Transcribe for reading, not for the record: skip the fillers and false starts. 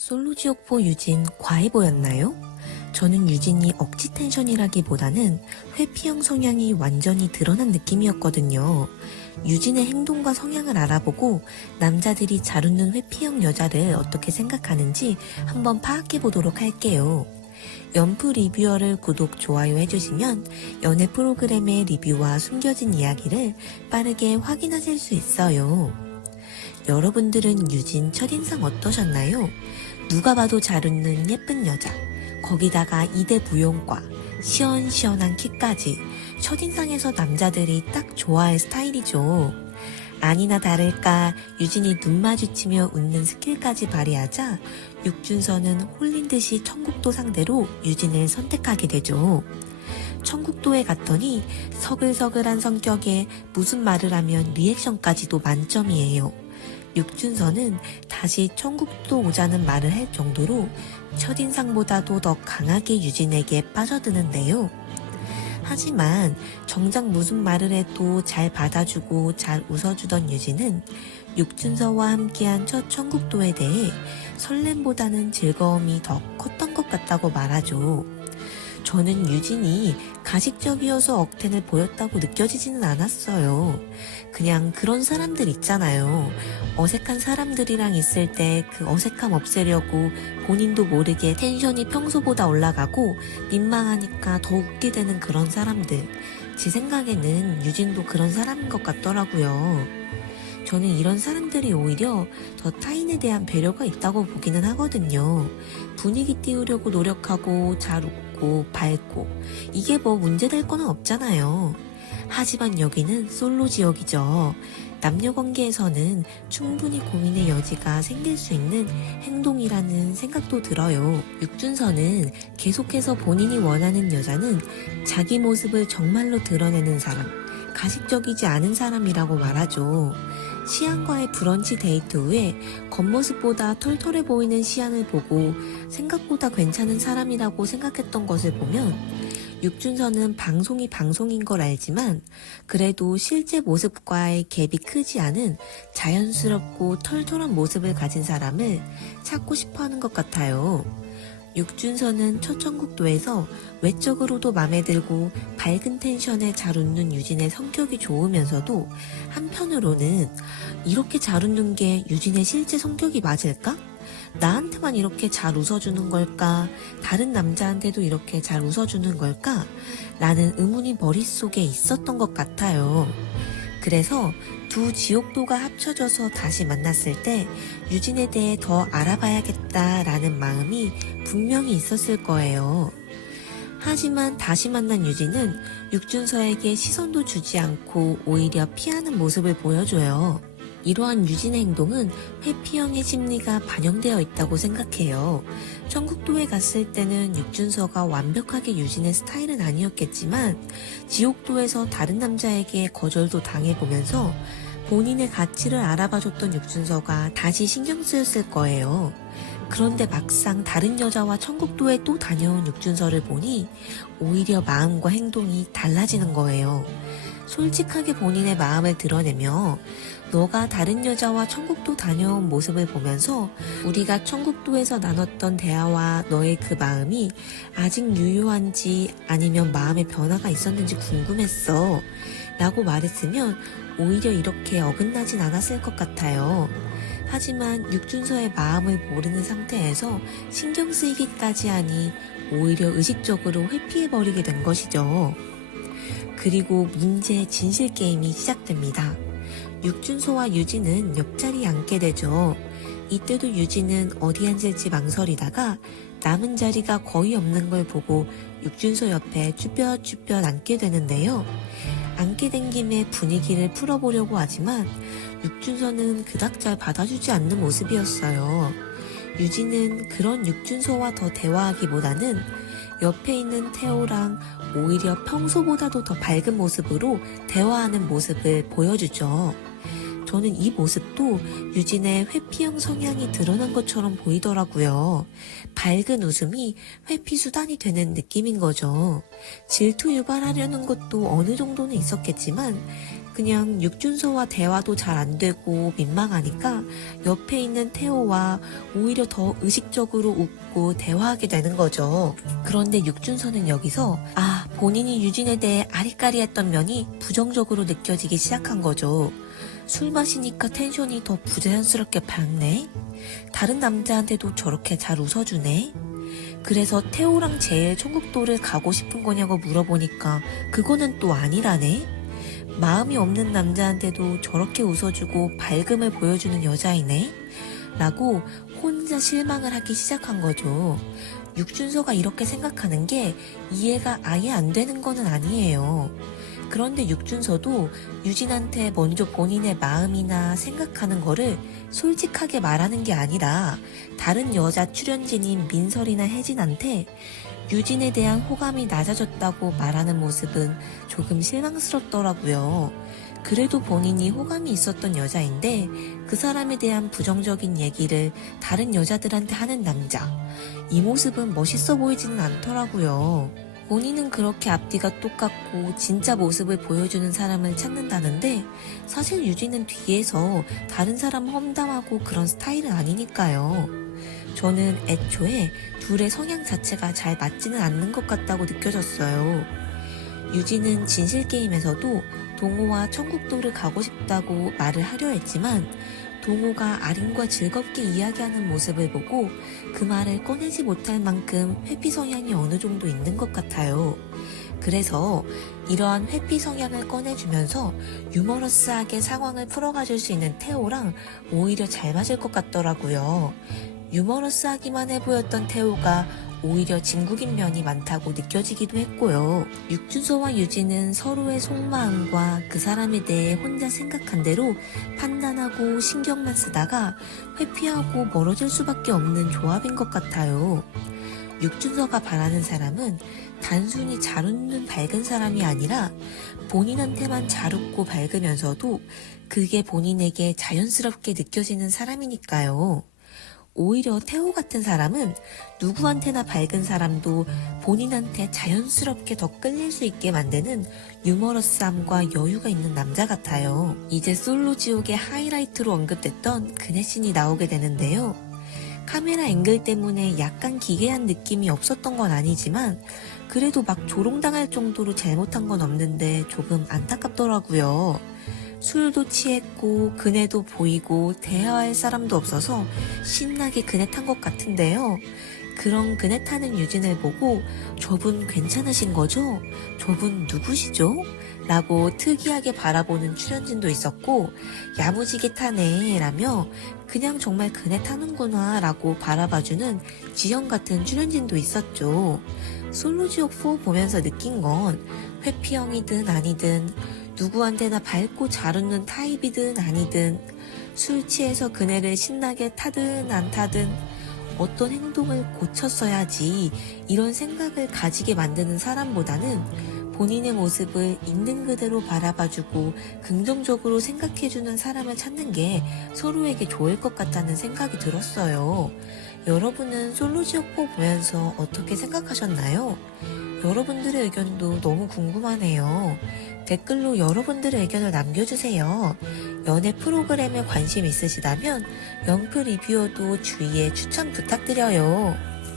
솔로지옥포 유진 과해 보였나요? 저는 유진이 억지 텐션이라기보다는 회피형 성향이 완전히 드러난 느낌이었거든요. 유진의 행동과 성향을 알아보고 남자들이 잘 웃는 회피형 여자를 어떻게 생각하는지 한번 파악해 보도록 할게요. 연프 리뷰어를 구독, 좋아요 해주시면 연애 프로그램의 리뷰와 숨겨진 이야기를 빠르게 확인하실 수 있어요. 여러분들은 유진 첫인상 어떠셨나요? 누가 봐도 잘 웃는 예쁜 여자, 거기다가 이대 무용과 시원시원한 키까지 첫인상에서 남자들이 딱 좋아할 스타일이죠. 아니나 다를까 유진이 눈 마주치며 웃는 스킬까지 발휘하자 육준서는 홀린 듯이 청국도 상대로 유진을 선택하게 되죠. 청국도에 갔더니 서글서글한 성격에 무슨 말을 하면 리액션까지도 만점이에요. 육준서는 다시 청국도 오자는 말을 할 정도로 첫인상보다도 더 강하게 유진에게 빠져드는데요. 하지만 정작 무슨 말을 해도 잘 받아주고 잘 웃어주던 유진은 육준서와 함께한 첫 청국도에 대해 설렘보다는 즐거움이 더 컸던 것 같다고 말하죠. 저는 유진이 가식적이어서 억텐을 보였다고 느껴지지는 않았어요. 그냥 그런 사람들 있잖아요. 어색한 사람들이랑 있을 때 그 어색함 없애려고 본인도 모르게 텐션이 평소보다 올라가고 민망하니까 더 웃게 되는 그런 사람들. 제 생각에는 유진도 그런 사람인 것 같더라고요. 저는 이런 사람들이 오히려 더 타인에 대한 배려가 있다고 보기는 하거든요. 분위기 띄우려고 노력하고 잘 웃고 밝고 이게 뭐 문제될 거는 없잖아요. 하지만 여기는 솔로 지역이죠. 남녀 관계에서는 충분히 고민의 여지가 생길 수 있는 행동이라는 생각도 들어요. 육준서는 계속해서 본인이 원하는 여자는 자기 모습을 정말로 드러내는 사람, 가식적이지 않은 사람이라고 말하죠. 시안과의 브런치 데이트 후에 겉모습보다 털털해 보이는 시안을 보고 생각보다 괜찮은 사람이라고 생각했던 것을 보면 육준서는 방송이 방송인 걸 알지만 그래도 실제 모습과의 갭이 크지 않은 자연스럽고 털털한 모습을 가진 사람을 찾고 싶어 하는 것 같아요. 육준서는 첫 청국도에서 외적으로도 마음에 들고 밝은 텐션에 잘 웃는 유진의 성격이 좋으면서도 한편으로는 이렇게 잘 웃는 게 유진의 실제 성격이 맞을까? 나한테만 이렇게 잘 웃어주는 걸까? 다른 남자한테도 이렇게 잘 웃어주는 걸까? 라는 의문이 머릿속에 있었던 것 같아요. 그래서 두 지옥도가 합쳐져서 다시 만났을 때 유진에 대해 더 알아봐야겠다라는 마음이 분명히 있었을 거예요. 하지만 다시 만난 유진은 육준서에게 시선도 주지 않고 오히려 피하는 모습을 보여줘요. 이러한 유진의 행동은 회피형의 심리가 반영되어 있다고 생각해요. 청국도에 갔을 때는 육준서가 완벽하게 유진의 스타일은 아니었겠지만 지옥도에서 다른 남자에게 거절도 당해보면서 본인의 가치를 알아봐줬던 육준서가 다시 신경 쓰였을 거예요. 그런데 막상 다른 여자와 청국도에 또 다녀온 육준서를 보니 오히려 마음과 행동이 달라지는 거예요. 솔직하게 본인의 마음을 드러내며 너가 다른 여자와 청국도 다녀온 모습을 보면서 우리가 청국도에서 나눴던 대화와 너의 그 마음이 아직 유효한지 아니면 마음의 변화가 있었는지 궁금했어 라고 말했으면 오히려 이렇게 어긋나진 않았을 것 같아요. 하지만 육준서의 마음을 모르는 상태에서 신경 쓰이기까지 하니 오히려 의식적으로 회피해버리게 된 것이죠. 그리고 문제의 진실 게임이 시작됩니다. 육준서와 유진은 옆자리에 앉게 되죠. 이때도 유진은 어디 앉을지 망설이다가 남은 자리가 거의 없는 걸 보고 육준서 옆에 쭈뼛쭈뼛 앉게 되는데요. 앉게 된 김에 분위기를 풀어보려고 하지만 육준서는 그닥 잘 받아주지 않는 모습이었어요. 유진은 그런 육준서와 더 대화하기보다는 옆에 있는 태호랑 오히려 평소보다도 더 밝은 모습으로 대화하는 모습을 보여주죠. 저는 이 모습도 유진의 회피형 성향이 드러난 것처럼 보이더라고요. 밝은 웃음이 회피 수단이 되는 느낌인 거죠. 질투 유발하려는 것도 어느 정도는 있었겠지만 그냥 육준서와 대화도 잘 안 되고 민망하니까 옆에 있는 태호와 오히려 더 의식적으로 웃고 대화하게 되는 거죠. 그런데 육준서는 여기서 본인이 유진에 대해 아리까리했던 면이 부정적으로 느껴지기 시작한 거죠. 술 마시니까 텐션이 더 부자연스럽게 밝네? 다른 남자한테도 저렇게 잘 웃어주네? 그래서 태호랑 제일 청국도를 가고 싶은 거냐고 물어보니까 그거는 또 아니라네? 마음이 없는 남자한테도 저렇게 웃어주고 밝음을 보여주는 여자이네? 라고 혼자 실망을 하기 시작한 거죠. 육준서가 이렇게 생각하는 게 이해가 아예 안 되는 거는 아니에요. 그런데 육준서도 유진한테 먼저 본인의 마음이나 생각하는 거를 솔직하게 말하는 게 아니라 다른 여자 출연진인 민설이나 혜진한테 유진에 대한 호감이 낮아졌다고 말하는 모습은 조금 실망스럽더라고요. 그래도 본인이 호감이 있었던 여자인데 그 사람에 대한 부정적인 얘기를 다른 여자들한테 하는 남자. 이 모습은 멋있어 보이지는 않더라고요. 본인은 그렇게 앞뒤가 똑같고 진짜 모습을 보여주는 사람을 찾는다는데 사실 유진은 뒤에서 다른 사람 험담하고 그런 스타일은 아니니까요. 저는 애초에 둘의 성향 자체가 잘 맞지는 않는 것 같다고 느껴졌어요. 유진은 진실게임에서도 동호와 청국도를 가고 싶다고 말을 하려 했지만 동호가 아린과 즐겁게 이야기하는 모습을 보고 그 말을 꺼내지 못할 만큼 회피 성향이 어느 정도 있는 것 같아요. 그래서 이러한 회피 성향을 꺼내주면서 유머러스하게 상황을 풀어가줄 수 있는 태호랑 오히려 잘 맞을 것 같더라고요. 유머러스하기만 해 보였던 태호가 오히려 진국인 면이 많다고 느껴지기도 했고요. 육준서와 유진은 서로의 속마음과 그 사람에 대해 혼자 생각한 대로 판단하고 신경만 쓰다가 회피하고 멀어질 수밖에 없는 조합인 것 같아요. 육준서가 바라는 사람은 단순히 잘 웃는 밝은 사람이 아니라 본인한테만 잘 웃고 밝으면서도 그게 본인에게 자연스럽게 느껴지는 사람이니까요. 오히려 태호 같은 사람은 누구한테나 밝은 사람도 본인한테 자연스럽게 더 끌릴 수 있게 만드는 유머러스함과 여유가 있는 남자 같아요. 이제 솔로 지옥의 하이라이트로 언급됐던 그네씬이 나오게 되는데요. 카메라 앵글 때문에 약간 기괴한 느낌이 없었던 건 아니지만 그래도 막 조롱당할 정도로 잘못한 건 없는데 조금 안타깝더라고요. 술도 취했고 그네도 보이고 대화할 사람도 없어서 신나게 그네 탄 것 같은데요. 그런 그네 타는 유진을 보고 저분 괜찮으신 거죠? 저분 누구시죠? 라고 특이하게 바라보는 출연진도 있었고 야무지게 타네 라며 그냥 정말 그네 타는구나 라고 바라봐주는 지영 같은 출연진도 있었죠. 솔로지옥4 보면서 느낀 건 회피형이든 아니든 누구한테나 밝고 잘 웃는 타입이든 아니든 술 취해서 그네를 신나게 타든 안 타든 어떤 행동을 고쳤어야지 이런 생각을 가지게 만드는 사람보다는 본인의 모습을 있는 그대로 바라봐주고 긍정적으로 생각해주는 사람을 찾는 게 서로에게 좋을 것 같다는 생각이 들었어요. 여러분은 솔로지옥4 보면서 어떻게 생각하셨나요? 여러분들의 의견도 너무 궁금하네요. 댓글로 여러분들의 의견을 남겨주세요. 연애 프로그램에 관심 있으시다면 영표 리뷰어도 주위에 추천 부탁드려요.